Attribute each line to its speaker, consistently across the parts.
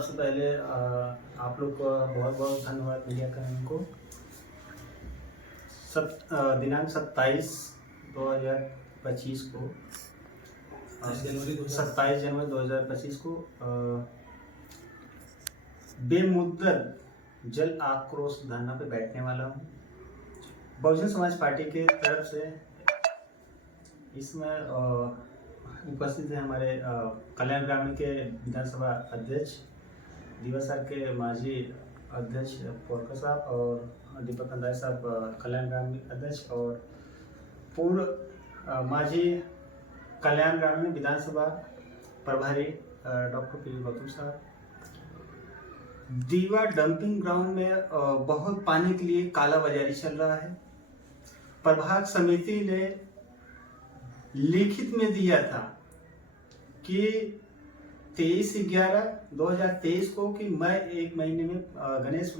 Speaker 1: सबसे पहले आप लोग को बहुत बहुत धन्यवाद मीडिया कर्मी को सत दिनांक सत्ताईस दो हज़ार पच्चीस को
Speaker 2: जनवरी
Speaker 1: सत्ताईस जनवरी दो हज़ार पच्चीस को बेमुद्दत जल आक्रोश धरना पे बैठने वाला हूँ। बहुजन समाज पार्टी के तरफ़ से इसमें उपस्थित है हमारे कल्याण ग्रामीण के विधानसभा अध्यक्ष दिवस सर के माजी अध्यक्ष पोरकर साहब और दीपक अंदाज साहब कल्याण ग्रामीण अध्यक्ष और पूर्व माजी कल्याण ग्रामीण विधानसभा प्रभारी डॉक्टर पी गौतम साहब। दीवा डंपिंग ग्राउंड में बहुत पानी के लिए काला बाजारी चल रहा है। प्रभाग समिति ने लिखित में दिया था कि तेईस ग्यारह दो हज़ार तेईस को कि मैं एक महीने में गणेश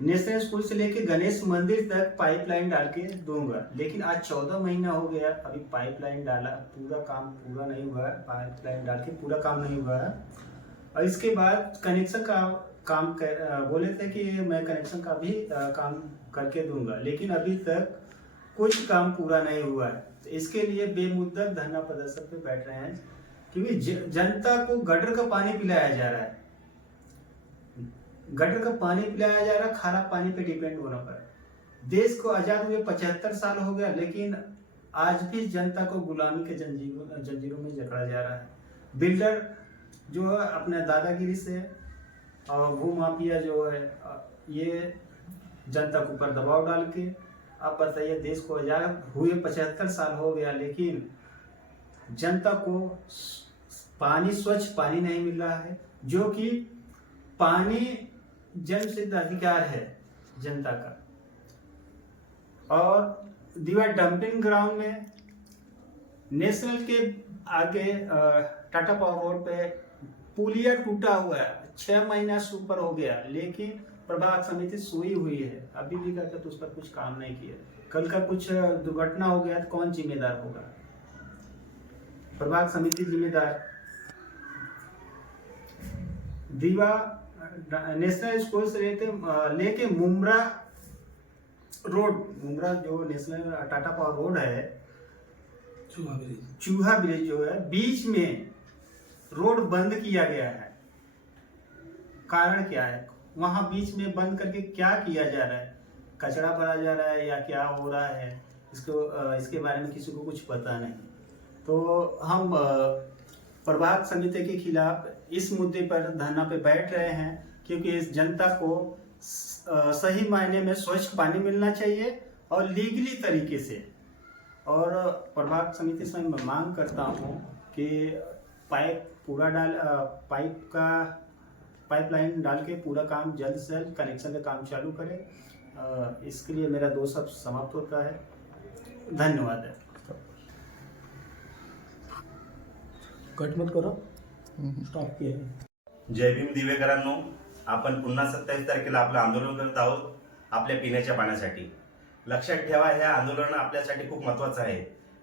Speaker 1: नेशनल स्कूल से लेके गणेश मंदिर तक पाइपलाइन डाल के दूँगा। लेकिन आज चौदह महीना हो गया अभी पाइपलाइन डाला पूरा काम पूरा नहीं हुआ है पाइपलाइन डाल के पूरा काम नहीं हुआ। है और इसके बाद कनेक्शन का काम कर, बोले थे कि मैं कनेक्शन का भी अ, काम करके दूँगा लेकिन अभी तक कुछ काम पूरा नहीं हुआ। है तो इसके लिए बेमुद्दत धरना प्रदर्शन पे बैठ रहे हैं। क्योंकि जनता को गटर का पानी पिलाया जा रहा है। गटर का पानी पिलाया जा रहा है खारा पानी पे डिपेंड होना पड़ देश को आज़ाद हुए पचहत्तर साल हो गया, लेकिन आज भी जनता को गुलामी के जंजीरों जंजीरों में जकड़ा जा रहा है। बिल्डर जो है, अपने दादागिरी से और भू माफिया जो है, ये जनता के ऊपर दबाव डाल के आप बताइए, देश को आज़ाद हुए पचहत्तर साल हो गया, लेकिन जनता को पानी स्वच्छ पानी नहीं मिल रहा है, जो कि पानी जन सिद्ध अधिकार है जनता का। और दीवा डंपिंग ग्राउंड में नेशनल के आगे टाटा पावर रोड पे पुलिया टूटा हुआ है, छह महीना से ऊपर हो गया, लेकिन प्रभाग समिति सोई हुई है। अभी भी करके तो उस पर कुछ काम नहीं किया। कल का कुछ दुर्घटना हो गया तो कौन जिम्मेदार होगा? प्रभाग समिति जिम्मेदार। दीवा नेशनल स्कूल से लेते लेके मुमरा रोड मुमरा जो नेशनल टाटा पावर रोड है
Speaker 2: चूहा ब्रिज।
Speaker 1: चूहा ब्रिज जो है बीच में रोड बंद किया गया है। कारण क्या है? वहाँ बीच में बंद करके क्या किया जा रहा है? कचरा भरा जा रहा है या क्या हो रहा है? इसको इसके बारे में किसी को कुछ पता नहीं। तो हम प्रभात समिति के खिलाफ इस मुद्दे पर धरना पे बैठ रहे हैं क्योंकि इस जनता को सही मायने में स्वच्छ पानी मिलना चाहिए और लीगली तरीके से। और प्रभात समिति से मैं मांग करता हूँ कि पाइप पूरा डाल पाइप का, पाइपलाइन डाल के पूरा काम जल्द से जल्द कनेक्शन का काम चालू करें। इसके लिए मेरा दो सब समाप्त होता है। धन्यवाद। है
Speaker 2: कट मत करो स्टॉप किया
Speaker 3: जय भीम दिवेकरांनो आपण पुन्हा सत्तावीस तारखेला आपलं आंदोलन करत आहोत आपल्या पिण्याच्या पाण्यासाठी. लक्षात ठेवा हे आंदोलन आपल्यासाठी खूप महत्वाचं आहे.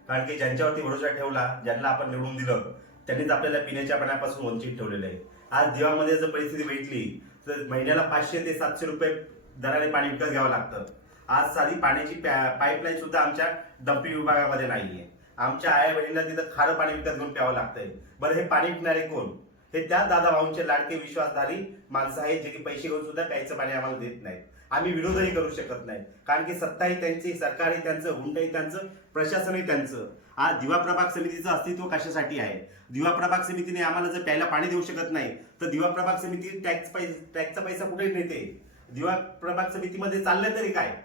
Speaker 3: कारण की ज्यांच्यावरती भरोसा ठेवला ज्यांना आपण निवडून दिलं त्यांनीच आपल्याला पिण्याच्या पाण्यापासून वंचित ठेवलेलं आहे. आज दिवामध्ये जर परिस्थिती भेटली तर महिन्याला पाचशे ते सातशे रुपये दराने पाणी विकत घ्यावं लागतं. आज साधी पाण्याची पाईपलाईन सुद्धा आमच्या डम्पिंग विभागामध्ये नाहीये. आमच्या आया बहिणीला तिथं खारं पाणी विकत घेऊन प्यावं लागतंय. बरं हे पाणी पिणारे कोण? हे त्या दादा भाऊंचे लाडके विश्वासधारी माणसं आहेत जे की पैसे घेऊन सुद्धा प्यायचं पाणी आम्हाला देत नाहीत. आम्ही विरोधही करू शकत नाही. कारण की सत्ताही त्यांची सरकारही त्यांचं हुंडही त्यांचं प्रशासनही त्यांचं. आज दिवा प्रभाग समितीचं अस्तित्व कशासाठी आहे? दिवा प्रभाग समितीने आम्हाला जर प्यायला पाणी देऊ शकत नाही तर दिवा प्रभाग समिती टॅक्स पैसा टॅक्सचा पैसा कुठे नेते. दिवा प्रभाग समितीमध्ये चाललं तरी काय?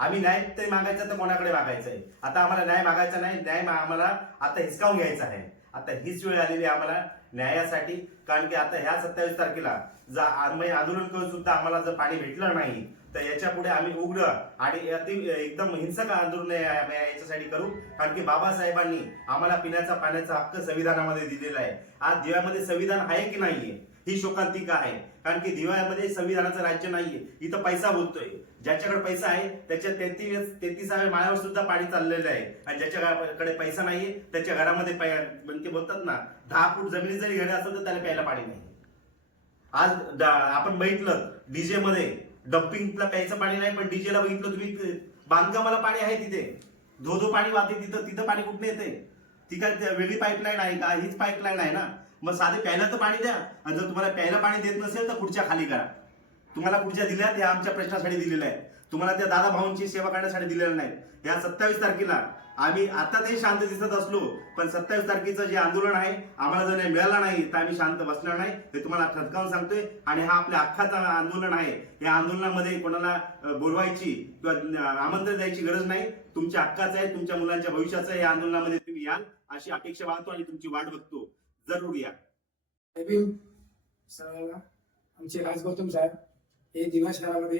Speaker 3: आम्ही न्याय तरी मागायचा तर कोणाकडे मागायचं आहे आता आम्हाला न्याय मागायचा नाही न्याय मा- आम्हाला आता हिसकावून घ्यायचा आहे. आता हीच वेळ आलेली आहे आम्हाला न्यायासाठी कारण की आता ह्या सत्तावीस तारखेला जर आम्ही आंदोलन करून सुद्धा आम्हाला जर पाणी भेटलं नाही तर याच्यापुढे आम्ही उग्र आणि अति एकदम हिंसक आंदोलन याच्यासाठी करू. कारण की बाबासाहेबांनी आम्हाला पिण्याचा पाण्याचा हक्क संविधानामध्ये दिलेला आहे. आज दिव्यामध्ये संविधान आहे की नाहीये? ही शोकांतिका आहे. कारण की दिवाळ्यामध्ये संविधानाचं राज्य नाहीये. इथं पैसा बोलतोय. ज्याच्याकडे पैसा आहे त्याच्या तेहतीस तेहतीसाव्या माळ्यावर सुद्धा पाणी चाललेलं आहे. आणि ज्याच्याकडे पैसा नाहीये त्याच्या घरामध्ये ते म्हणजे बोलतात ना दहा फूट जमिनी जरी घर असेल तर त्याला प्यायला पाणी नाही. आज आपण बघितलं डीजे मध्ये डम्पिंगला प्यायचं पाणी नाही पण डीजेला बघितलं तुम्ही बांधकामाला पाणी आहे तिथे. धो धो पाणी वाहते तिथं तिथं पाणी कुठे येते ती काय वेगळी पाईपलाईन आहे का? हीच पाईपलाईन आहे ना. मग साधे प्यायला तर पाणी द्या. आणि जर तुम्हाला प्यायला पाणी देत नसेल तर खुर्च्या खाली करा. तुम्हाला खुर्च्या दिल्या त्या आमच्या प्रश्नासाठी दिलेल्या आहेत. तुम्हाला त्या दादा भाऊंची सेवा करण्यासाठी दिलेल्या नाहीत. या सत्तावीस तारखेला आम्ही आता तरी शांत दिसत असलो पण सत्तावीस तारखेचं जे आंदोलन आहे आम्हाला जर नाही मिळाला नाही तर आम्ही शांत बसणार नाही हे तुम्हाला ठणकावून सांगतोय. आणि हा आपल्या अख्खाचा आंदोलन आहे. या आंदोलनामध्ये कोणाला बोलवायची किंवा आमंत्रण द्यायची गरज नाही. तुमच्या हक्काचं आहे तुमच्या मुलांच्या भविष्याचं या आंदोलनामध्ये तुम्ही याल अशी अपेक्षा बाळगतो आणि तुमची वाट बघतो. जरूर या
Speaker 2: सर्वांना आमचे राज गौतम साहेब हे दिवा शहरामध्ये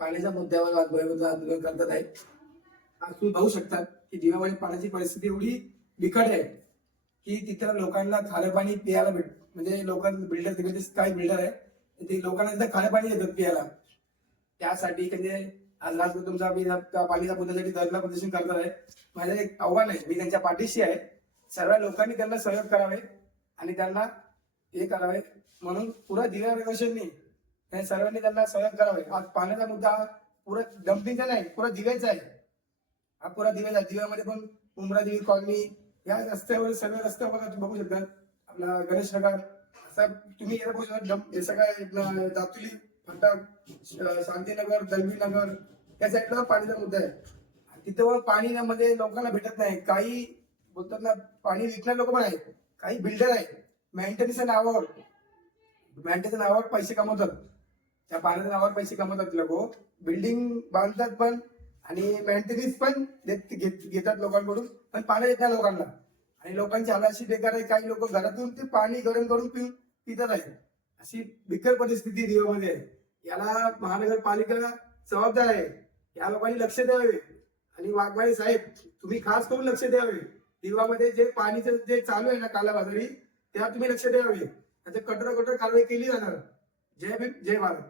Speaker 2: पाण्याच्या मुद्द्यावर आज आंदोलन करतात आहेत. आज तुम्ही पाहू शकतात की दिवामध्ये पाण्याची परिस्थिती एवढी बिकट आहे की तिथं लोकांना खारं पाणी प्यायला भेट म्हणजे लोकांना बिल्डर तिकडे काही बिल्डर आहे. ते लोकांना तिथं खारं पाणी देतात प्यायला. त्यासाठी म्हणजे आज राज गौतम साहेब पाणीच्या मुद्द्यासाठी धरणा प्रदर्शन करतात आहे माझं एक आव्हान आहे मी त्यांच्या पाठीशी आहे. सर्व लोकांनी त्यांना सहयोग करावे. आणि त्यांना हे करावे. म्हणून पुरा दिव्या रेव्होल्युशननी आणि सर्वांनी त्यांना सहयोग करावे. आज पाण्याचा मुद्दा हा पुरा डम्पिंगचा नाही पुरा दिव्याचा आहे. हा पुरा दिव्याचा आहे. दिव्यामध्ये पण उमरा देवी कॉलनी या रस्त्यावर सर्व रस्ते बघा तुम्ही बघू शकता. आपला गणेश नगर असा तुम्ही हे बघू शकता. डम- हे सगळं दातुली फटाक शांतीनगर दलवी नगर या साईडला पाणीचा मुद्दा आहे. तिथं पाणी मध्ये लोकांना भेटत नाही. काही बोलतात ना पाणी विकणारे लोक पण आहेत. काही बिल्डर आहेत मेंटेनच्या नावावर. मेंटेनच्या नावावर पैसे कमवतात. त्या पाण्याच्या नावावर पैसे कमवतात लोक बिल्डिंग बांधतात पण आणि मेंटेनन्स पण देत- घेत- घेतात लोकांकडून पण पाणी येत नाही लोकांना. आणि लोकांची हाल अशी बेकार आहे. काही लोक घरातून ते पाणी गरम करून पिऊन पितात आहे. अशी बिकट परिस्थिती रिओमध्ये आहे. याला महानगरपालिका जबाबदार आहे. या लोकांनी लक्ष द्यावे. आणि वाघमारे साहेब तुम्ही खास करून लक्ष द्यावे. दिवामध्ये जे पाणीचं जे चालू आहे ना कालाबाजारी त्या तुम्ही लक्ष द्यावे. त्याचं कठोर कठोर कारवाई केली जाणार. जय भीम जय भारत.